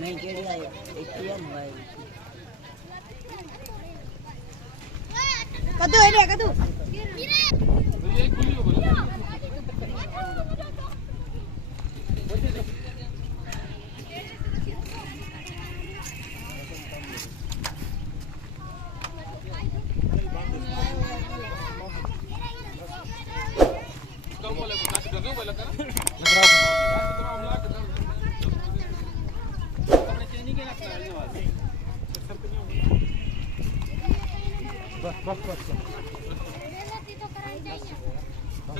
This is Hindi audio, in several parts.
नहीं केड़ी आई एक किया मोबाइल कदू है रे कदू ये खुली हो बोलो कब बोले कुछ कर बोला कर बस बस बस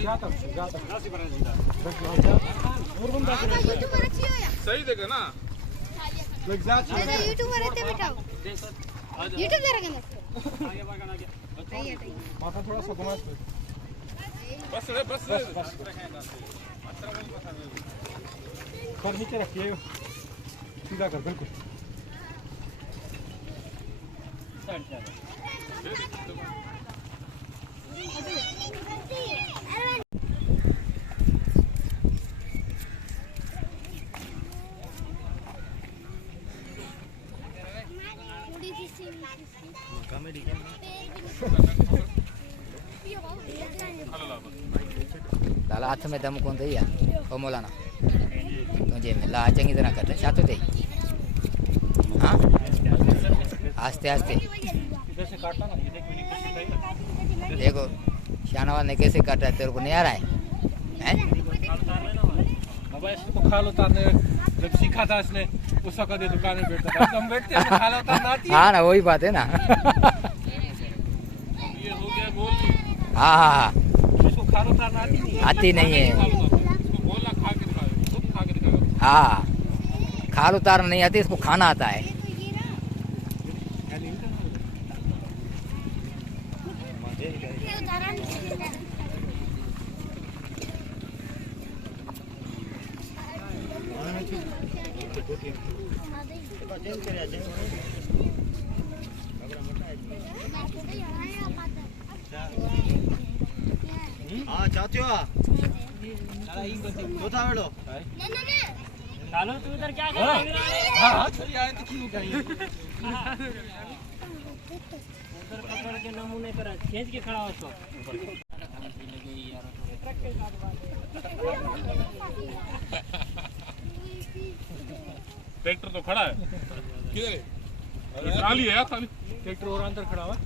जाता सही देखा ना यूट्यूबर रहते बिठाओ यूट्यूब जरा के माथा थोड़ा सा घुमा बस सर नीचे रखिए सीधा कर बिल्कुल लाला हाथ में दम कौन थी ओ मौलाना तुझे ला चंगी तरह कर छा तो थे हाँ आस्ते आस्ते देखो शाहनवाज ने कैसे काटा है तेरे को नहीं आ रहा है हैं इसको खाल उतारने जब सीखा था इसने उस वक्त ये दुकान में बैठता था हम बैठते हैं खाल उतारना आती है हाँ ना वही बात है ना ये हो गया गोल हाँ हाँ हाँ इसको खाल उतारना आती नहीं आती नहीं है इसको बोला खा के दिखाओ खुद खा के दिखाओ हाँ खाल उतारना नहीं आती इसको खाना आता है हां चाचू चला ई कोथा वेड़ो लालो तू इधर क्या कर रहा है? हां चली आए तो क्यों गई उधर पकड़ के नमूने पर खींच के खड़ा हो उसको ट्रैक्टर तो खड़ा है किधर है खाली है खाली ट्रैक्टर और अंदर खड़ा हुआ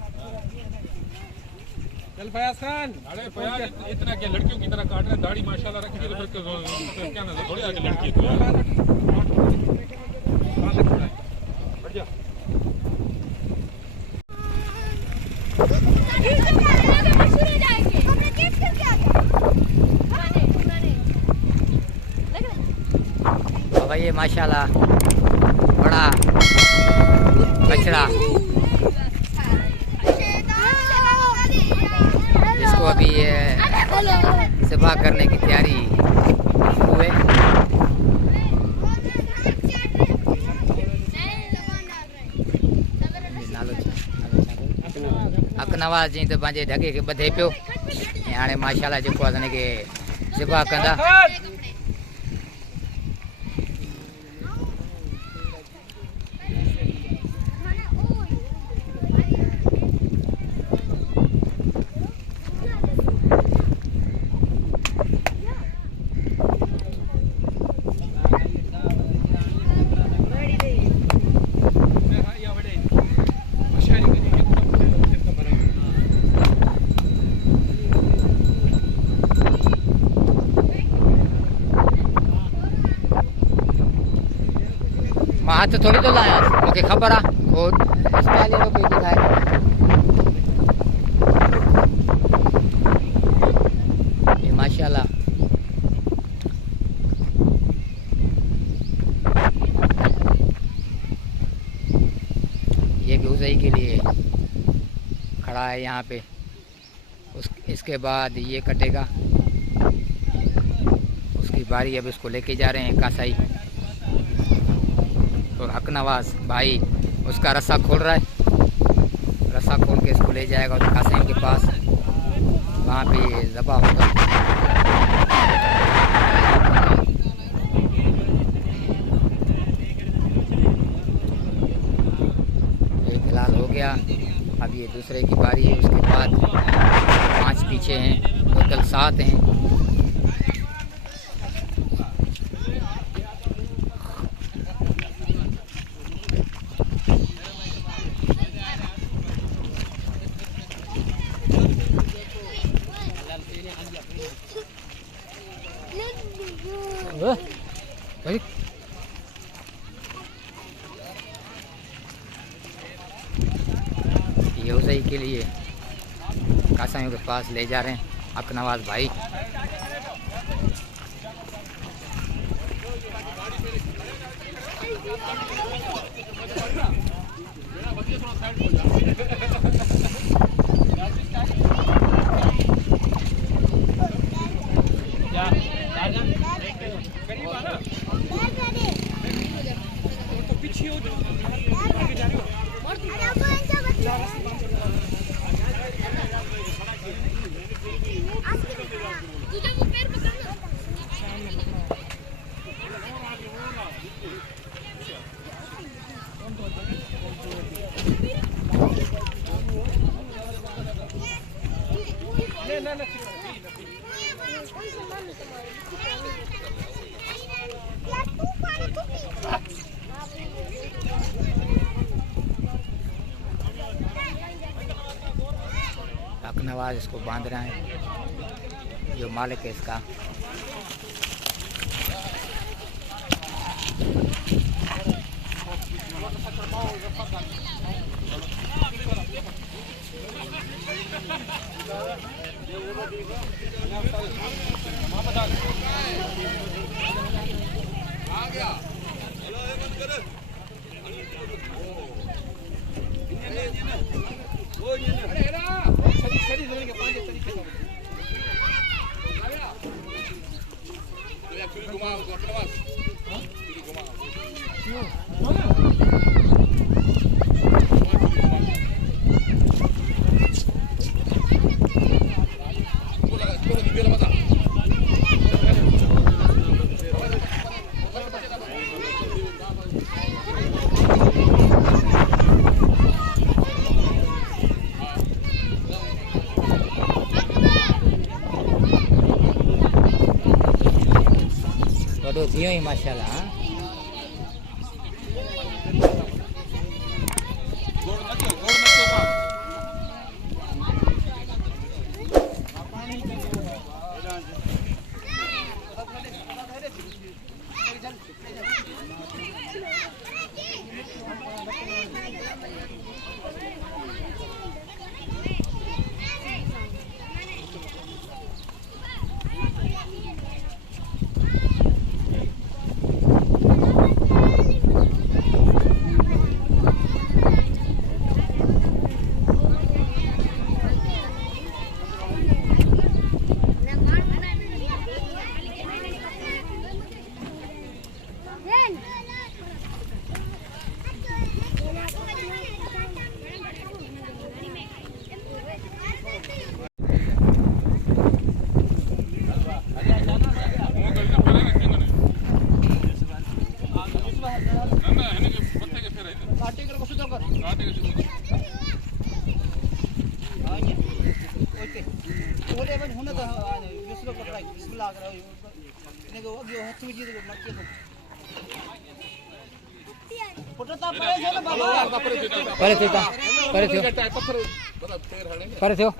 चल फयाज खान अरे फयाज इतना क्या लड़कियों की तरह काट रहे दाढ़ी माशाल्लाह रखी तो फिर क्या ना थोड़ी आगे लड़की तो बढ़ जा बाबा ये माशाल्लाह बड़ा बछड़ा इसको अभी सफा करने की तैयारी हुए अकनवाज जी तो पंहिंजे ढगे खे ॿधे पियो ऐं हाणे माशाल्लाह जेको आहे हिनखे ज़िबा कंदा हाथ थोड़ी तो लाया मूंखे ख़बर आहे वो स्टाइल अहिड़ो पियो ॾेखारे ये माशाल्लाह ये भी उज़ई के लिए खड़ा है यहाँ पे इसके बाद ये कटेगा उसकी बारी अब इसको लेके जा रहे हैं कासाई और हकनवाज भाई उसका रस्सा खोल रहा है रस्सा खोल के इसको ले जाएगा और कासिम के पास, वहाँ पे ज़बा होगा। ये फिलहाल हो गया, अब ये दूसरे की बारी है। उसके बाद 5 पीछे हैं, टोटल 7 हैं। यूज़ई के लिए कासाइयों के पास ले जा रहे हैं अकनवाज भाई। अकनवाज इसको बांध रहा है, जो मालिक है इसका। वॾो थियो ई माशाल्लाह। हाँ पर थियो